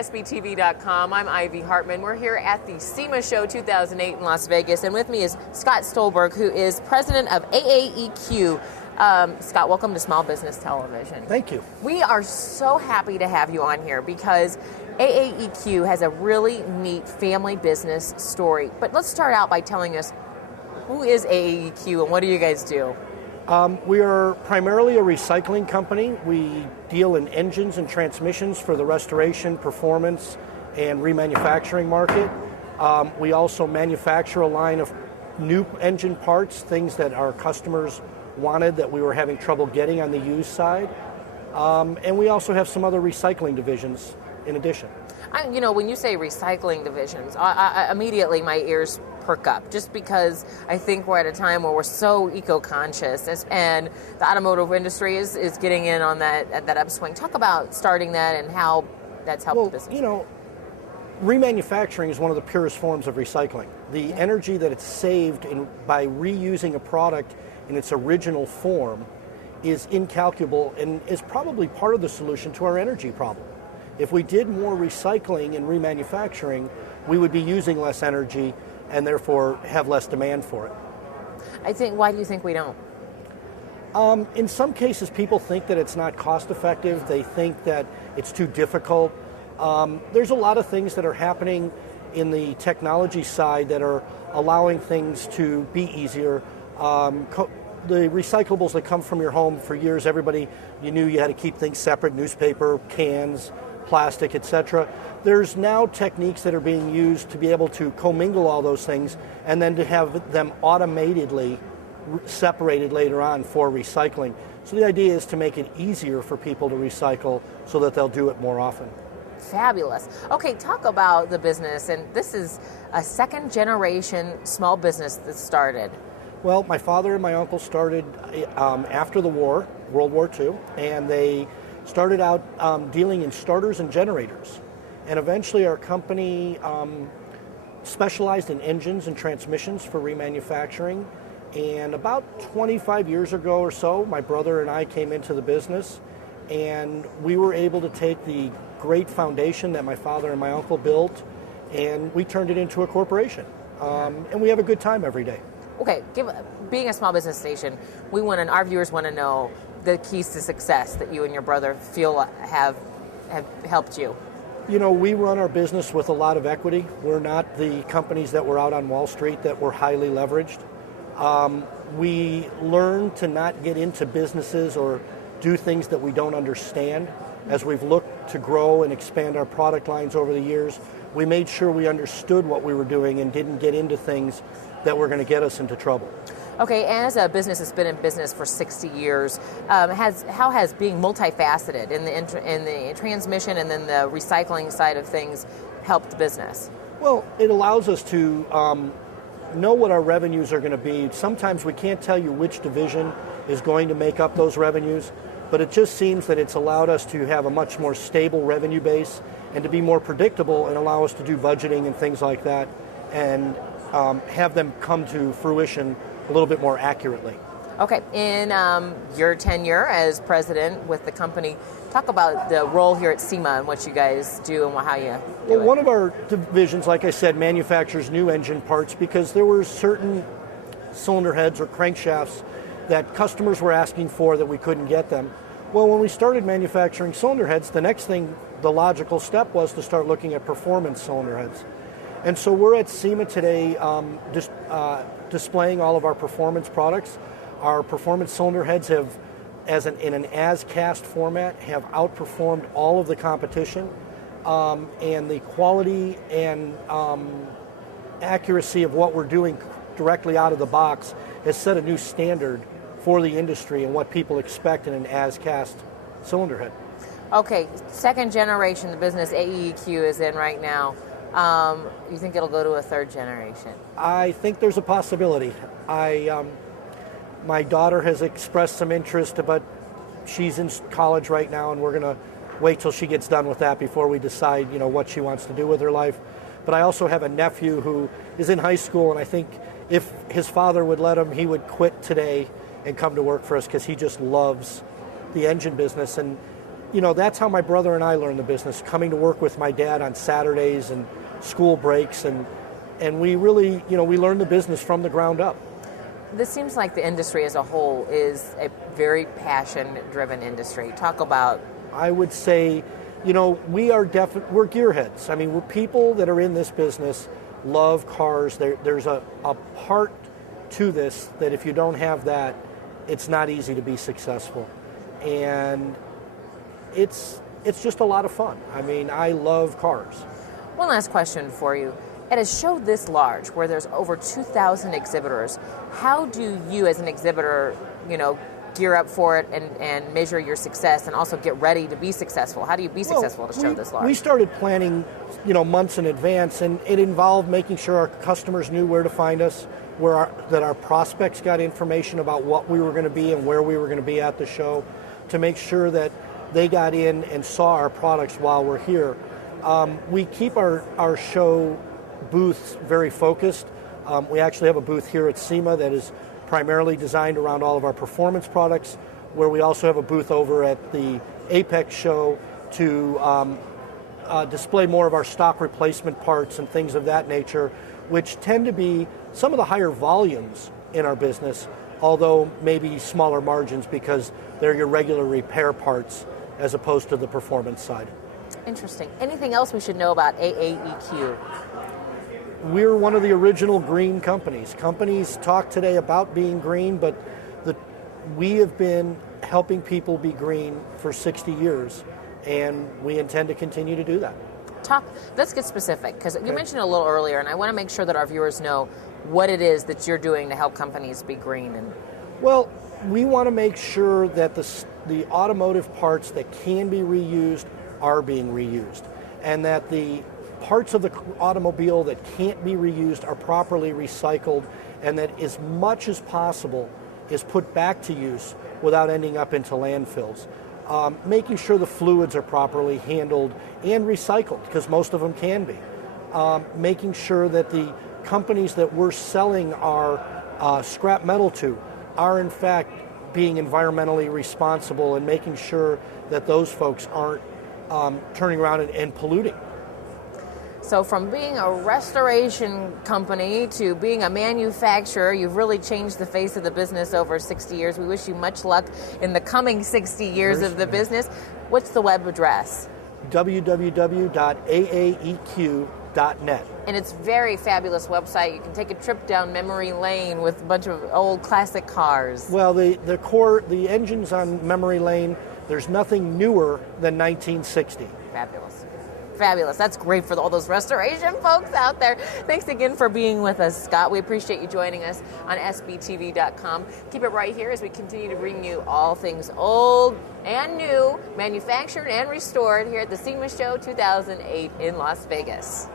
SBTV.com. I'm Ivy Hartman. We're here at the SEMA Show 2008 in Las Vegas, and with me is Scott Stolberg, who is president of AAEQ. Scott, welcome to Small Business Television. Thank you. We are so happy to have you on here because AAEQ has a really neat family business story. But let's start out by telling us, who is AAEQ and what do you guys do? We are primarily a recycling company. We deal in engines and transmissions for the restoration, performance, and remanufacturing market. We also manufacture a line of new engine parts, things that our customers wanted that we were having trouble getting on the used side. And we also have some other recycling divisions in addition. When you say recycling divisions, I immediately my ears perk up, just because I think we're at a time where we're so eco-conscious, and the automotive industry is getting in on that upswing. Talk about starting that and how that's helped the business. Remanufacturing is one of the purest forms of recycling. The energy that it's saved by reusing a product in its original form is incalculable and is probably part of the solution to our energy problem. If we did more recycling and remanufacturing, we would be using less energy and therefore have less demand for it. Why do you think we don't? In some cases, people think that it's not cost effective. They think that it's too difficult. There's a lot of things that are happening in the technology side that are allowing things to be easier. The recyclables that come from your home, for years you knew you had to keep things separate: newspaper, cans, plastic, etc. There's now techniques that are being used to be able to commingle all those things and then to have them automatically separated later on for recycling. So the idea is to make it easier for people to recycle so that they'll do it more often. Fabulous. Okay, talk about the business. And this is a second generation small business that started. Well, my father and my uncle started after the war, World War II, and they started out dealing in starters and generators. And eventually our company specialized in engines and transmissions for remanufacturing. And about 25 years ago or so, my brother and I came into the business, and we were able to take the great foundation that my father and my uncle built, and we turned it into a corporation. And we have a good time every day. Okay, being a small business station, our viewers want to know the keys to success that you and your brother feel have helped you. We run our business with a lot of equity. We're not the companies that were out on Wall Street that were highly leveraged. We learn to not get into businesses or do things that we don't understand. As we've looked to grow and expand our product lines over the years, we made sure we understood what we were doing and didn't get into things that were going to get us into trouble. Okay, as a business that's been in business for 60 years, how has being multifaceted in the transmission and then the recycling side of things helped the business? Well, it allows us to know what our revenues are going to be. Sometimes we can't tell you which division is going to make up those revenues, but it just seems that it's allowed us to have a much more stable revenue base and to be more predictable and allow us to do budgeting and things like that and have them come to fruition a little bit more accurately. Okay, in your tenure as president with the company, talk about the role here at SEMA and what you guys do and how you do it. One of our divisions, like I said, manufactures new engine parts because there were certain cylinder heads or crankshafts that customers were asking for that we couldn't get them. Well, when we started manufacturing cylinder heads, the next thing, the logical step was to start looking at performance cylinder heads. And so we're at SEMA today displaying all of our performance products. Our performance cylinder heads have, in an as-cast format, have outperformed all of the competition. And the quality and accuracy of what we're doing directly out of the box has set a new standard for the industry and what people expect in an as-cast cylinder head. Okay, second generation, the business AAEQ is in right now. You think it'll go to a third generation? I think there's a possibility. My daughter has expressed some interest, but she's in college right now, and we're going to wait till she gets done with that before we decide, what she wants to do with her life. But I also have a nephew who is in high school, and I think if his father would let him, he would quit today and come to work for us because he just loves the engine business. And that's how my brother and I learned the business, coming to work with my dad on Saturdays and school breaks, and we really, we learned the business from the ground up. This seems like the industry as a whole is a very passion-driven industry. Talk about... I would say, we're gearheads. I mean, we're people that are in this business, love cars. There's a part to this that if you don't have that, it's not easy to be successful. And it's just a lot of fun. I mean, I love cars. One last question for you. At a show this large, where there's over 2,000 exhibitors, how do you as an exhibitor, gear up for it and measure your success and also get ready to be successful? How do you be successful at a show this large? We started planning, months in advance, and it involved making sure our customers knew where to find us, that our prospects got information about what we were going to be and where we were going to be at the show, to make sure that they got in and saw our products while we're here. We keep our show booths very focused. We actually have a booth here at SEMA that is primarily designed around all of our performance products, where we also have a booth over at the Apex show to display more of our stock replacement parts and things of that nature, which tend to be some of the higher volumes in our business, although maybe smaller margins because they're your regular repair parts as opposed to the performance side. Interesting. Anything else we should know about AAEQ? We're one of the original green companies. Companies talk today about being green, but we have been helping people be green for 60 years, and we intend to continue to do that. Let's get specific, because you mentioned a little earlier, and I want to make sure that our viewers know what it is that you're doing to help companies be green. Well, we want to make sure that the automotive parts that can be reused are being reused, and that the parts of the automobile that can't be reused are properly recycled, and that as much as possible is put back to use without ending up into landfills. Making sure the fluids are properly handled and recycled, because most of them can be. Making sure that the companies that we're selling our scrap metal to are in fact being environmentally responsible, and making sure that those folks aren't turning around and polluting. So from being a restoration company to being a manufacturer, you've really changed the face of the business over 60 years. We wish you much luck in the coming 60 years of the business. What's the web address? www.aaeq.net. And it's a very fabulous website. You can take a trip down memory lane with a bunch of old classic cars. Well, the engines on memory lane, there's nothing newer than 1960. Fabulous. That's great for all those restoration folks out there. Thanks again for being with us, Scott. We appreciate you joining us on SBTV.com. Keep it right here as we continue to bring you all things old and new, manufactured and restored here at the SEMA Show 2008 in Las Vegas.